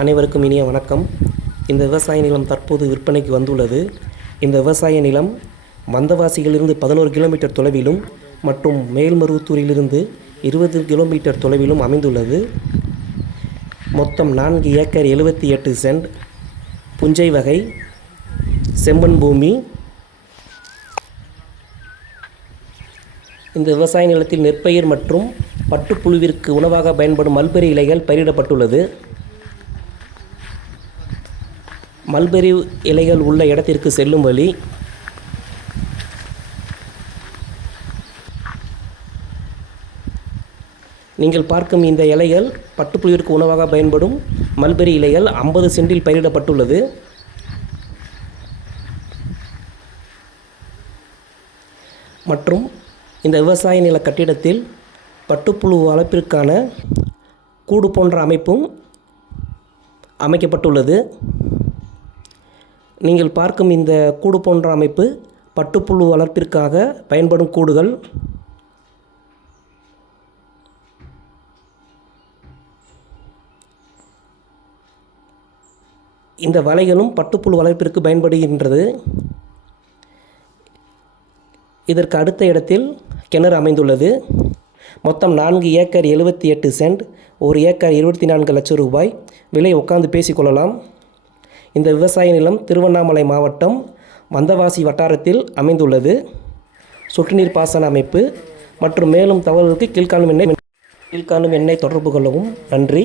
அனைவருக்கும் இனிய வணக்கம். இந்த விவசாய நிலம் தற்போது விற்பனைக்கு வந்துள்ளது. இந்த விவசாய நிலம் வந்தவாசியிலிருந்து 11 கிலோமீட்டர் தொலைவிலும் மற்றும் மேல்மருவத்தூரிலிருந்து 20 கிலோமீட்டர் தொலைவிலும் அமைந்துள்ளது. மொத்தம் 4 ஏக்கர் 78 சென்ட், புஞ்சை வகை, செம்மண் பூமி. இந்த விவசாய நிலத்தில் நெற்பயிர் மற்றும் பட்டுப்புழுவிற்கு உணவாக பயன்படும் மல்பெரி இலைகள் பயிரிடப்பட்டுள்ளது. மல்பெரி இலைகள் உள்ள இடத்திற்கு செல்லும் வழி. நீங்கள் பார்க்கும் இந்த இலைகள் பட்டுப்புழுவிற்கு உணவாக பயன்படும் மல்பெரி இலைகள் 50 சென்டில் பயிரிடப்பட்டுள்ளது. மற்றும் இந்த விவசாய நில கட்டிடத்தில் பட்டுப்புழு வளர்ப்பிற்கான கூடு போன்ற அமைப்பும் அமைக்கப்பட்டுள்ளது. நீங்கள் பார்க்கும் இந்த கூடு போன்ற அமைப்பு பட்டுப்புழு வளர்ப்பிற்காக பயன்படும் கூடுகள். இந்த வலைகளும் பட்டுப்புழு வளர்ப்பிற்கு பயன்படுகின்றது. இதற்கு அடுத்த இடத்தில் கிணறு அமைந்துள்ளது. மொத்தம் 4 ஏக்கர் 78 சென்ட், 1 ஏக்கர் 24 லட்சம் ரூபாய். விலை உட்கார்ந்து பேசிக்கொள்ளலாம். இந்த விவசாய நிலம் திருவண்ணாமலை மாவட்டம் வந்தவாசி வட்டாரத்தில் அமைந்துள்ளது. சொட்டுநீர் பாசன அமைப்பு மற்றும் மேலும் தகவல்களுக்கு கீழ்காணும் எண்ணை தொடர்பு கொள்ளவும். நன்றி.